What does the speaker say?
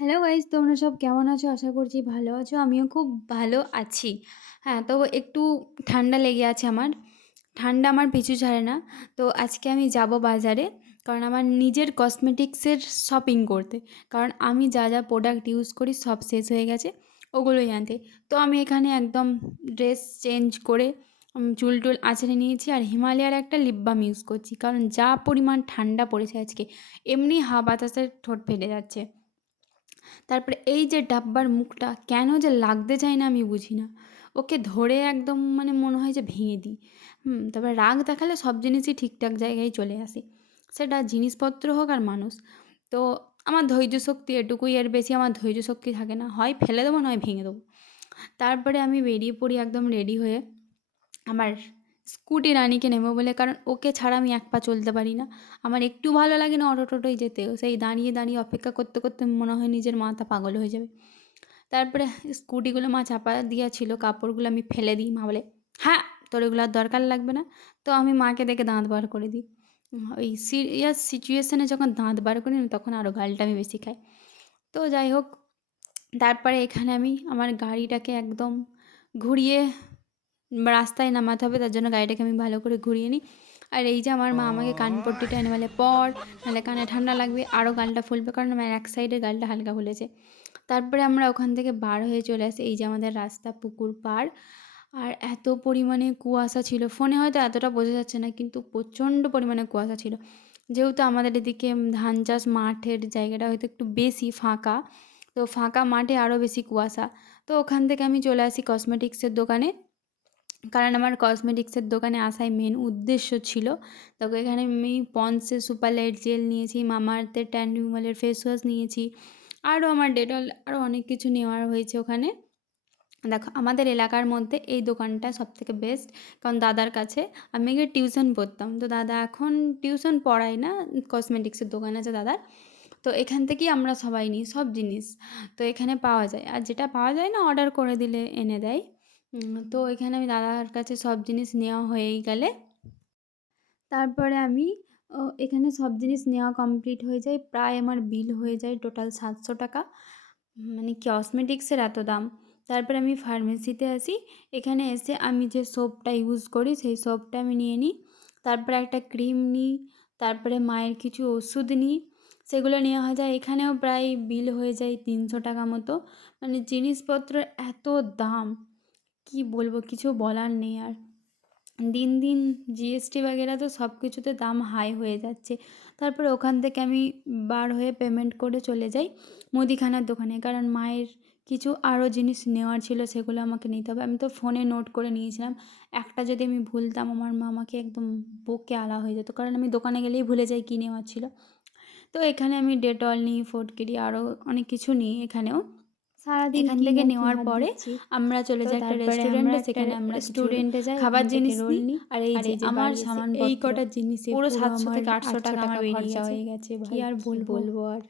Hello guys, তোমরা সব কেমন আছো? আশা করছি ভালো আছো। আমিও খুব ভালো আছি। হ্যাঁ, তো একটু ঠান্ডা লেগে আছে আমার। ঠান্ডা আমার পিছু ছাড়ে না। তো আজকে আমি যাব বাজারে। কারণ আমার নিজের কসমেটিক্সের শপিং করতে। কারণ আমি যা যা প্রোডাক্ট ইউজ করি সব শেষ হয়ে গেছে, ওগুলোই আনতে। তো আমি এখানে একদম ড্রেস চেঞ্জ করে চুল টুল আঁচড়ে নিয়েছি, আর হিমালয়ার একটা লিপ বাম ইউজ করছি। কারণ যা পরিমাণ ঠান্ডা পড়েছে আজকে, এমনি হাওয়া বাতাসে ঠোঁট ফেটে যাচ্ছে। তারপরে এই যে ডাব্বার মুখটা কেন যে লাগতে চায় না আমি বুঝি না। ওকে ধরে একদম মানে মনে হয় যে ভেঙে দিই। তারপরে রাগ দেখালে সব জিনিসই ঠিকঠাক জায়গায় চলে আসে, সেটা জিনিসপত্র হোক আর মানুষ। তো আমার ধৈর্য শক্তি এটুকুই, এর বেশি আমার ধৈর্য শক্তি থাকে না। হয় ফেলে দেবো, নয় ভেঙে দেবো। তারপরে আমি বেরিয়ে পড়ি একদম রেডি হয়ে আমার স্কুটি রানিকে নেবো বলে, কারণ ওকে ছাড়া আমি এক পা চলতে পারি না। আমার একটু ভালো লাগে না অটো টোটোয় যেতেও, সেই দাঁড়িয়ে দাঁড়িয়ে অপেক্ষা করতে করতে মনে হয় নিজের মাথা পাগল হয়ে যাবে। তারপরে স্কুটিগুলো মা চাপা দিয়া ছিল, কাপড়গুলো আমি ফেলে দিই। মা বলে, হ্যাঁ তোর এগুলো আর দরকার লাগবে না। তো আমি মাকে দেখে দাঁত বার করে দিই। ওই সিরিয়াস সিচুয়েশানে যখন দাঁত বার করি না, তখন আরও গালটা আমি বেশি খাই। তো যাই হোক, তারপরে এখানে আমি আমার গাড়িটাকে একদম ঘুরিয়ে রাস্তায় নামাতে হবে, তার জন্য গাড়িটাকে আমি ভালো করে ঘুরিয়ে নিই। আর এই যে আমার মা আমাকে কানপট্টিটা এনে বলে, পর নাহলে কানে ঠান্ডা লাগবে, আরও গালটা ফুলবে, কারণ আমার এক সাইডের গালটা হালকা ফুলেছে। তারপরে আমরা ওখান থেকে বার হয়ে চলে আসি। এই যে আমাদের রাস্তা, পুকুর পাড়। আর এত পরিমাণে কুয়াশা ছিল, ফোনে হয়তো এতটা বোঝা যাচ্ছে না, কিন্তু প্রচণ্ড পরিমাণে কুয়াশা ছিল। যেহেতু আমাদের এদিকে ধান চাষ মাঠের জায়গাটা হয়তো একটু বেশি ফাঁকা, তো ফাঁকা মাঠে আরও বেশি কুয়াশা। তো ওখান থেকে আমি চলে আসি কসমেটিক্সের দোকানে, কারণ আমার কসমেটিক্সের দোকানে আসাই মেন উদ্দেশ্য ছিল। তো এখানে আমি পন্ডসের সুপার লাইট জেল নিয়েছি, মামাআর্থের ট্যান রিমুভালের ফেস ওয়াশ নিয়েছি, আরও আমার ডেটল, আরও অনেক কিছু নেওয়ার হয়েছে ওখানে। দেখো, আমাদের এলাকার মধ্যে এই দোকানটা সবথেকে বেস্ট। কারণ দাদার কাছে আমি আগে টিউশন পড়তাম, তো দাদা এখন টিউশন পড়ায় না, কসমেটিক্সের দোকান আছে দাদার। তো এখান থেকেই আমরা সবাই নিই সব জিনিস। তো এখানে পাওয়া যায়, আর যেটা পাওয়া যায় না অর্ডার করে দিলে এনে দেয়। তো এখানে আমি দাদার কাছে সব জিনিস নেওয়া হয়েই গেলে, তারপরে আমি এখানে সব জিনিস নেওয়া কমপ্লিট হয়ে যায়। প্রায় আমার বিল হয়ে যায় টোটাল 700 টাকা। মানে কসমেটিক্সের এত দাম। তারপরে আমি ফার্মেসিতে আসি। এখানে এসে আমি যে সোপটা ইউজ করি সেই সোপটা আমি নিয়ে নিই। তারপরে একটা ক্রিম নিই। তারপরে মায়ের কিছু ওষুধ নিই, সেগুলো নেওয়া হয়ে যায়। এখানেও প্রায় বিল হয়ে যায় 300 টাকা মতো। মানে জিনিসপত্রের এত দাম, কি বলবো, কিছু বলার নেই আর। দিন দিন জিএসটি বাগেরা তো সব কিছুতে দাম হাই হয়ে যাচ্ছে। তারপরে ওখান থেকে আমি বার হয়ে পেমেন্ট করে চলে যাই মুদিখানার দোকানে, কারণ মায়ের কিছু আরও জিনিস নেওয়ার ছিল, সেগুলো আমাকে নিতে হবে। আমি তো ফোনে নোট করে নিয়েছিলাম, একটা যদি আমি ভুলতাম আমার মা আমাকে একদম বকে আলা হয়ে যেত, কারণ আমি দোকানে গেলেই ভুলে যাই কী নেওয়ার ছিল। তো এখানে আমি ডেটল নিই, ফটকিরি, আরও অনেক কিছু নিই এখানেও। সারাদিন এখান কি থেকে না কি নেওয়ার হাত পরে দিচ্ছি। আমরা চলে তো যাই একটা তারপরে আমরা রেস্টুরেন্টে, একটা সেখানে আমরা কিছু রেস্টুরেন্টে যাই, খাবার ওখান থেকে জিনিস রোল নিই। নিই। আর এই আর যে এই যে আমার বাড়ি এসে এই সামানপত্র কটা জিনিসে পুরো পুরো 700 আমার থেকে 800 800 টাকা টাকা আমার বেরিয়ে খরচা গেছে। হয়ে গেছে কী ভাই, আর কি বলবো। বলবো আর।